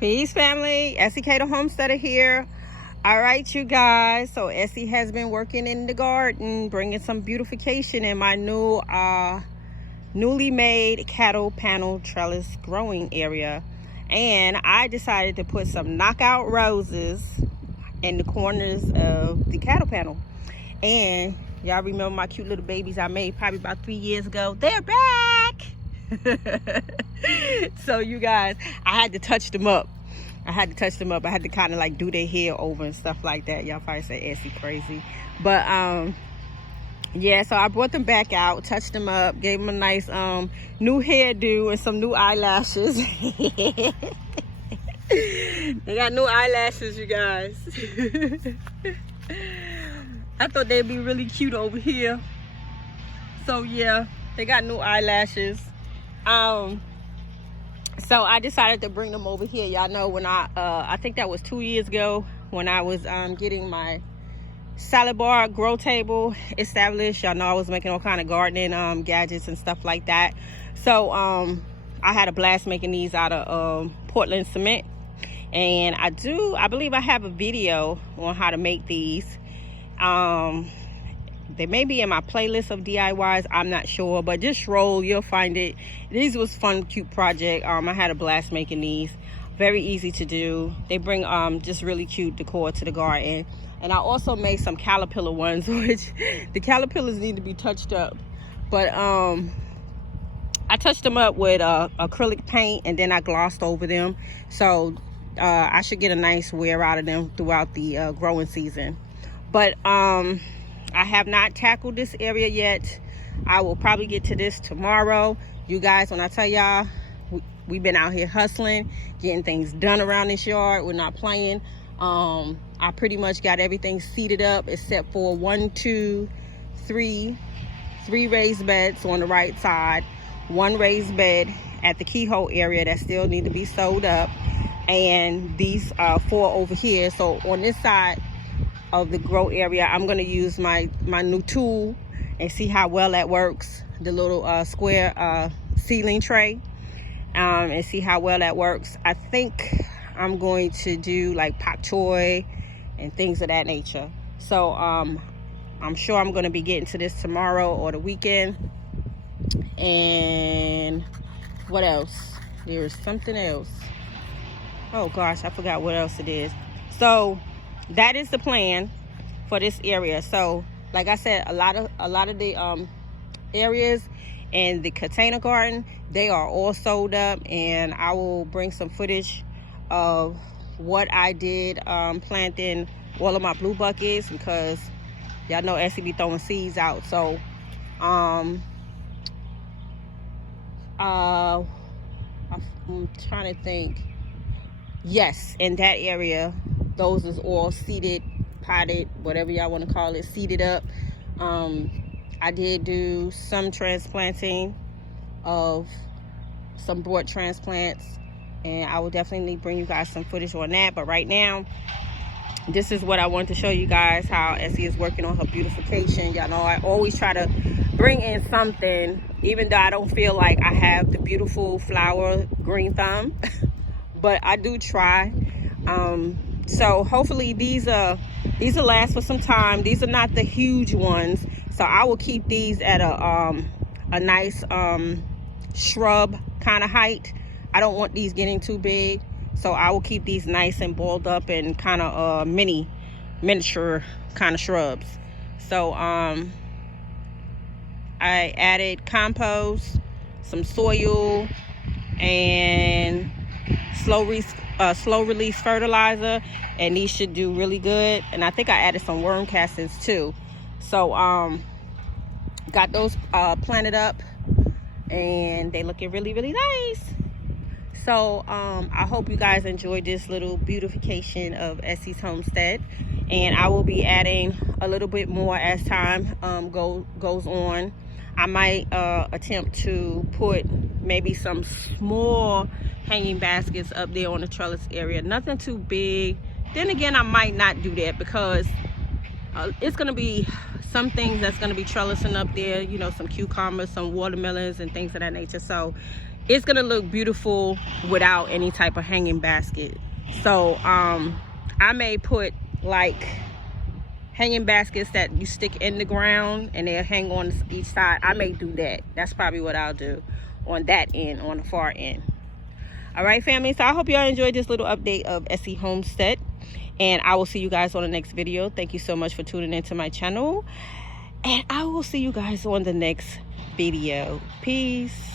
Peace, family. Essie the Homesteaddah here. All right, you guys. So Essie has been working in the garden, bringing some beautification in my new newly made cattle panel trellis growing area. And I decided to put some knockout roses in the corners of the cattle panel. And y'all remember my cute little babies I made probably about 3 years ago? They're back. So you guys, I had to touch them up. I had to kind of like do their hair over and stuff like that. Y'all probably say Essie crazy, but yeah, so I brought them back out, touched them up, gave them a nice new hairdo and some new eyelashes. They got new eyelashes, you guys. I thought they'd be really cute over here. So yeah, they got new eyelashes. So I decided to bring them over here. Y'all know when I think that was 2 years ago when I was getting my salad bar grow table established. Y'all know I was making all kind of gardening gadgets and stuff like that. So I had a blast making these out of Portland cement, and I believe I have a video on how to make these. They may be in my playlist of DIYs, I'm not sure, but just scroll, you'll find it. These was fun, cute project. I had a blast making these. Very easy to do. They bring just really cute decor to the garden. And I also made some caterpillar ones, which the caterpillars need to be touched up. But I touched them up with acrylic paint, and then I glossed over them. So I should get a nice wear out of them throughout the growing season. But I have not tackled this area yet. I will probably get to this tomorrow. You guys, when I tell y'all, we've been out here hustling, getting things done around this yard. We're not playing. I pretty much got everything seated up except for three raised beds on the right side, one raised bed at the keyhole area that still need to be sewed up, and these 4 over here. So on this side of the grow area, I'm going to use my new tool and see how well that works, the little square ceiling tray, and see how well that works. I think I'm going to do like pak choy and things of that nature. So I'm sure I'm going to be getting to this tomorrow or the weekend. And what else? There's something else. Oh gosh, I forgot what else it is. So that is the plan for this area. So like I said, a lot of the areas in the container garden, they are all sold up, and I will bring some footage of what I did planting all of my blue buckets, because y'all know Essie be throwing seeds out. So I'm trying to think. Yes, in that area, those is all seeded, potted, whatever y'all want to call it, seeded up. I did do some transplanting of some board transplants, and I will definitely bring you guys some footage on that. But right now, this is what I want to show you guys, how Essie is working on her beautification. Y'all know I always try to bring in something, even though I don't feel like I have the beautiful flower green thumb. But I do try. So hopefully these will last for some time. These are not the huge ones, so I will keep these at a nice shrub kind of height. I don't want these getting too big, so I will keep these nice and balled up and kind of miniature kind of shrubs. So I added compost, some soil, and slow release fertilizer, and these should do really good. And I think I added some worm castings too. So got those planted up, and they looking really nice. So I hope you guys enjoyed this little beautification of Essie's homestead, and I will be adding a little bit more as time goes on. I might attempt to put maybe some small hanging baskets up there on the trellis area, nothing too big. Then again, I might not do that, because it's going to be some things that's going to be trellising up there, you know, some cucumbers, some watermelons and things of that nature. So it's gonna look beautiful without any type of hanging basket. So I may put like hanging baskets that you stick in the ground and they'll hang on each side. I may do that. That's probably what I'll do on that end, on the far end. All right, family, so I hope y'all enjoyed this little update of SC Homestead, and I will see you guys on the next video. Thank you so much for tuning into my channel, and I will see you guys on the next video. Peace.